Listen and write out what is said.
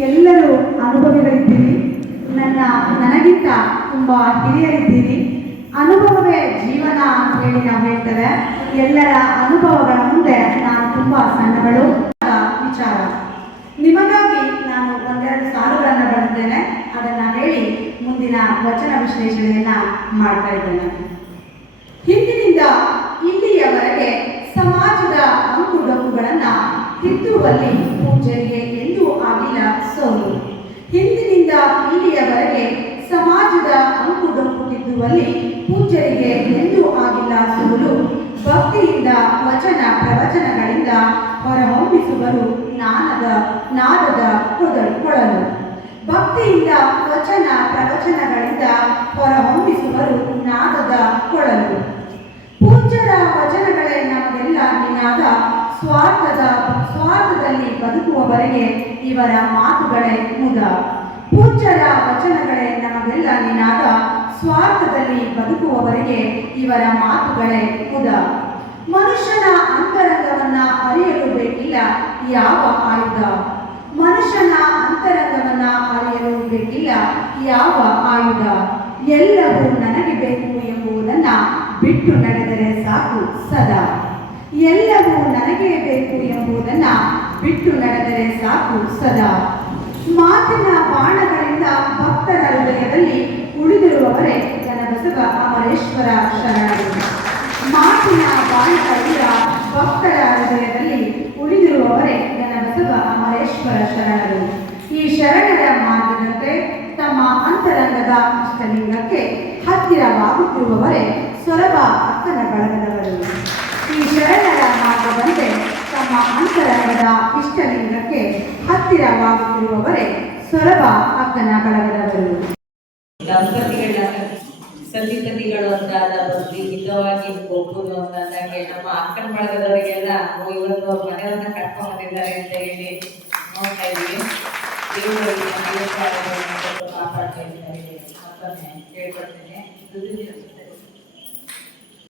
ಎಲ್ಲರೂ ಅನುಭವಿಗಳಿದ್ದೀರಿ. ನನ್ನ, ನನಗಿಂತ ತುಂಬ ಹಿರಿಯರಿದ್ದೀರಿ. ಅನುಭವವೇ ಜೀವನ ಅಂತ ಹೇಳಿ ನಾವು ಹೇಳ್ತೇವೆ. ಎಲ್ಲರ ಅನುಭವಗಳ ಮುಂದೆ ನಾನು ತುಂಬ ಸಣ್ಣಗಳು ವಿಚಾರ. ನಿಮಗಾಗಿ ನಾನು ಒಂದೆರಡು ಸಾಲುಗಳನ್ನು ಬರೆದಿದ್ದೇನೆ. ಅದನ್ನು ಹೇಳಿ ಮುಂದಿನ ವಚನ ವಿಶ್ಲೇಷಣೆಯನ್ನ ಮಾಡ್ತಾ ಇದ್ದೇನೆ. ಹಿಂದಿನಿಂದ ಇಲ್ಲಿಯವರೆಗೆ ಸಮಾಜದ ಅಂಕುಡೊಂಕುಗಳನ್ನ ತಿದ್ದುವಲ್ಲಿ ಪೂಜೆಗೆ ಹಿಂದಿನಿಂದ ಇಲ್ಲಿಯವರೆಗೆ ಸಮಾಜದ ಅಂಕುಡೊಂಕು ತಿದ್ದುವಲ್ಲಿ ಪೂಜ್ಯರಿಗೆ ಎಂದೂ ಆಗಿಲ್ಲ ಸೋಲು ಭಕ್ತಿಯಿಂದ, ವಚನ ಪ್ರವಚನಗಳಿಂದ ಹೊರಹೊಮ್ಮಿಸುವರು ನಾನದ ನಾದದ ಕೊದಳು ಕೊಳಲು ಭಕ್ತಿಯಿಂದ, ವಚನ ಪ್ರವಚನಗಳಿಂದ ಹೊರಹೊಮ್ಮಿಸುವರು ನಾದದ ಕೊಳಲು ಪೂಜ್ಯರ ವಚನಗಳೇ ನಮಗೆಲ್ಲ ನಿನಾದ ಸ್ವಾರ್ಥದ, ಸ್ವಾರ್ಥದಲ್ಲಿ ಬದುಕುವವರೆಗೆ ಇವರ ಮಾತುಗಳೇ ಮುದ ಪೂಜ್ಯರ ವಚನಗಳೇ ನಮಗೆಲ್ಲ ನಿನಾದ. ಸ್ವಾರ್ಥದಲ್ಲಿ ಬದುಕುವವರೆಗೆ ಇವರ ಮಾತುಗಳೇ ಮುದ ಮನುಷ್ಯನ ಅಂತರಂಗವನ್ನ ಅರಿಯಲು ಬೇಕಿಲ್ಲ ಯಾವ ಆಯುಧ. ಮನುಷ್ಯನ ಅಂತರಂಗವನ್ನ ಅರಿಯಲು ಬೇಕಿಲ್ಲ ಯಾವ ಆಯುಧ. ಎಲ್ಲವೂ ನನಗೆ ಬೇಕು ಎಂಬುದನ್ನ ಬಿಟ್ಟು ನಡೆದರೆ ಸಾಕು ಸದಾ. ಎಲ್ಲವೂ ನನಗೆ ಬೇಕು ಎಂಬುದನ್ನ ಬಿಟ್ಟು ನಡೆದರೆ ಸಾಕು ಸದಾ. ಮಾತಿನ ಬಾಣಗಳಿಂದ ಭಕ್ತರ ಹೃದಯದಲ್ಲಿ ಉಳಿದಿರುವವರೇ ಜನಬಸವ ಅಮರೇಶ್ವರ ಶರಣರು. ಮಾತಿನ ಬಾಣಗಳಿಂದ ಭಕ್ತರ ಹೃದಯದಲ್ಲಿ ಉಳಿದಿರುವವರೇ ಜನಬಸವ ಅಮರೇಶ್ವರ ಶರಣರು. ಈ ಶರಣರ ಮಾರ್ಗದಂತೆ ತಮ್ಮ ಅಂತರಂಗದ ಇಷ್ಟಲಿಂಗಕ್ಕೆ ಹತ್ತಿರವಾಗುತ್ತಿರುವವರೇ ಸೊರಬ ಅಕ್ಕನ ಬಳಗದವರು. ಈ ಶರಣರ ಮಾರ್ಗವಂತೆ ತಮ್ಮ ಅಂತರಂಗದ ಇಷ್ಟಲಿಂಗಕ್ಕೆ ಹತ್ತಿರವಾಗುತ್ತಿರುವವರೇ ಸೊರಬ ಅಕ್ಕನ ಬಳಗದವರು. ದಂಪತಿಗಳ ಅಂತ ಬುದ್ಧಿ ಹಿತವಾಗಿ ಅಂತ ಅಂತಂದಾಗೆ ನಮ್ಮ ಅಕ್ಕನ ಬಳಗದವರಿಗೆಲ್ಲ ಇವತ್ತು ಅವ್ರ ಮನೆಯವ್ರನ್ನ ಕರ್ಕೊಂಡಿದ್ದಾರೆ ಅಂತ ಹೇಳಿ ನೋಡ್ತಾ ಇದ್ದೀವಿ. ಕಾಪಾಡ್ತಾ ಇದ್ದಾರೆ. ಮತ್ತೊಮ್ಮೆ ಹೇಳ್ಕೊಡ್ತೇನೆ.